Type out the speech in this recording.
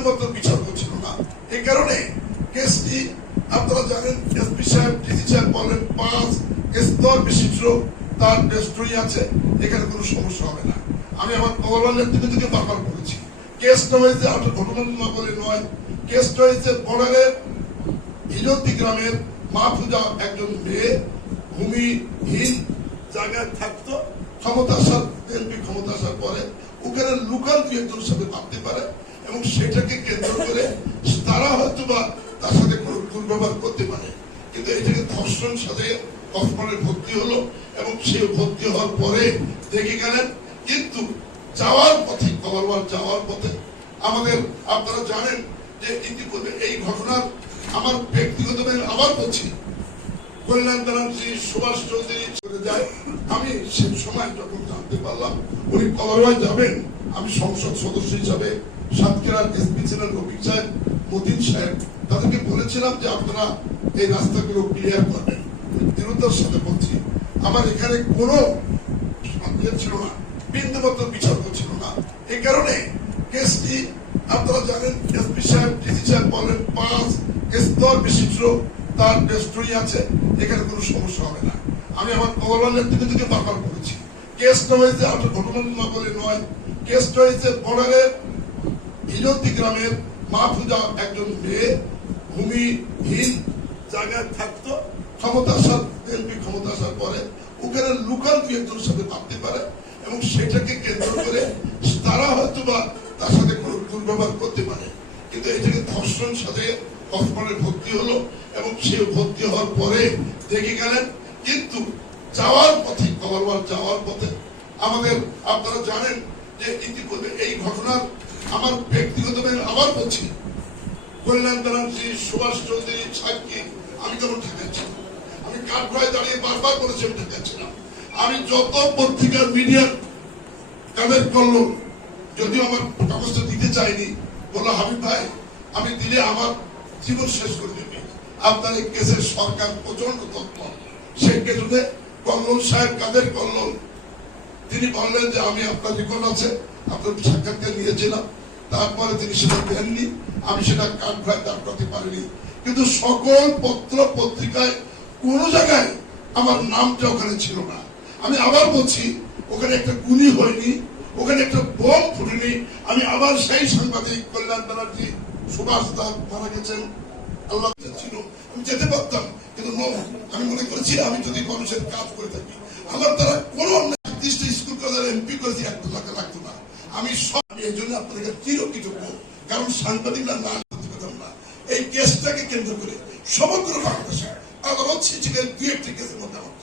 বিন্দুমাত্র বিচার করছিল না। এই কারণে কেসটি আপনারা জানেন, এসপি সাহেব, ডিসি সাহেব বলেন, পাঁচ স্তর বিশিষ্ট তার ডেস্ট্রই আছে, এখানে কোনো সমস্যা হবে না। আমি আমার কমলবাল নেতৃত্ব থেকে বারবার বলেছি কেসটা হয়েছে আপনার ঘটনা না বলে নয়। কেসটা হয়েছে বর্ডারের হিজন্তি গ্রামের মাহফুজা একজন মেয়ে, ভূমিহীন জায়গায় থাকতো ক্ষমতা আসার এমপি ক্ষমতা আসার পরে, ওখানে লোকাল দুই একজনের সাথে ভাবতে পারে সেটাকে কেন্দ্র করে তারা হয়তো বা তার সাথে দুর্ব্যবহার করতে পারে। কিন্তু এটাকে ধর্ষণ সাথে হসপিটালে ভর্তি হলো এবং সে ভর্তি হওয়ার পরে দেখে গেলেন, কিন্তু যাওয়ার পথে কবরওয়াল যাওয়ার পথে আমাদের আপনারা জানেন যে ইতিপূর্বে এই ঘটনার আমার ব্যক্তিগতভাবে আবার বলছি। কল্যাণ ব্যানার্জি, সুভাষ চৌধুরী আমি সে সময় যখন জানতে পারলাম উনি কবরওয়াল যাবেন, আমি সংসদ সদস্য হিসাবে সাতক্ষীরার এসপি ছিলেন রফিক সাহেব, মতিন সাহেব, তাদেরকে বলেছিলাম যে আপনারা এই রাস্তাগুলো ক্লিয়ার করবেন। দৃঢ়তার সাথে বলছি, আমার এখানে কোনো সন্দেহ ছিল না, বিন্দুমাত্র বিচার ছিল না। এই কারণে কেসটি আপনারা জানেন এসপি সাহেব ডিসি সাহেব বলেন, পাঁচ স্তর বিশিষ্ট তার ডেস্ট্রই আছে, এখানে কোনো সমস্যা হবে না। আমি আমার কমলবাল নেতৃত্ব থেকে বারবার বলেছি কেসটা হয়েছে আপনার ঘটনা না বলে নয় কেসটা হয়েছে বর্ডারের হিজন্তি গ্রামের মাহফুজা একজন মেয়ে ভূমিহীন জায়গায় থাকতো ক্ষমতা আসার এমপি ক্ষমতা আসার পরে, ওখানে সাথে ভাবতে পারে এবং সেটাকে কেন্দ্র করে তারা হয়তো বা তার সাথে কোনো দুর্ব্যবহার করতে পারে। কিন্তু এটাকে ধর্ষণ সাথে ভর্তি হলো এবং সে ভর্তি হওয়ার পরে দেখে গেলেন, কিন্তু যাওয়ার পথে, কবরওয়াল যাওয়ার পথে আমাদের আপনারা জানেন যে ইতিপূর্বে এই ঘটনার আমার ব্যক্তিগতভাবে আবার বলছি, কল্যাণ ব্যানার্জি সুভাষ চৌধুরী, সাক্ষী, আমি তখন ছিলাম আমি কাঠগড়ায় দাঁড়িয়ে বারবার বলেছি আমি ঢাকায় আমি যত পত্রিকার মিডিয়ার কাদের করল যদিও আমার কাগজটা দিতে চাইনি, বলল, হাবিব ভাই, আমি দিলে আমার জীবন শেষ করে দেবে। আপনার এই কেসের সরকার প্রচণ্ড তৎপর। সেই কেসে কল্লোল সাহেব কাদের কল্লোল? তিনি বললেন যে, আমি আপনার রেকর্ড আছে। সাক্ষাৎকার নিয়েছিলাম। তারপরে তিনি সেটা দেননি। আমি সেটা কাঠভায় দাঁড় করতে পারিনি। কিন্তু সকল পত্র পত্রিকায় কোন জায়গায় আমার নামটা ওখানে ছিল না। আমি আবার বলছি, ওখানে একটা গুলি হয়নি, ওখানে একটা বোম ফুটেনি। আমি আবার সেই সাংবাদিক কল্যাণ ব্যানার্জি সুভাষ দাস মারা গেছেন। আল্লাহ ছিল, আমি যেতে পারতাম। কিন্তু আমি মনে করেছি আমি যদি মানুষের কাজ করে থাকি, আমার দ্বারা কোনো নির্দিষ্ট স্কুল কলেজের এমপি করেছি টাকা লাগতো না। আমি সব এই জন্য আপনাদের চিরকৃতজ্ঞ কারণ সাংবাদিকরা না করতে পারতাম না এই কেসটাকে কেন্দ্র করে সমগ্র বাংলাদেশে আদালত সেখানে দু একটি কেসের মধ্যে আমার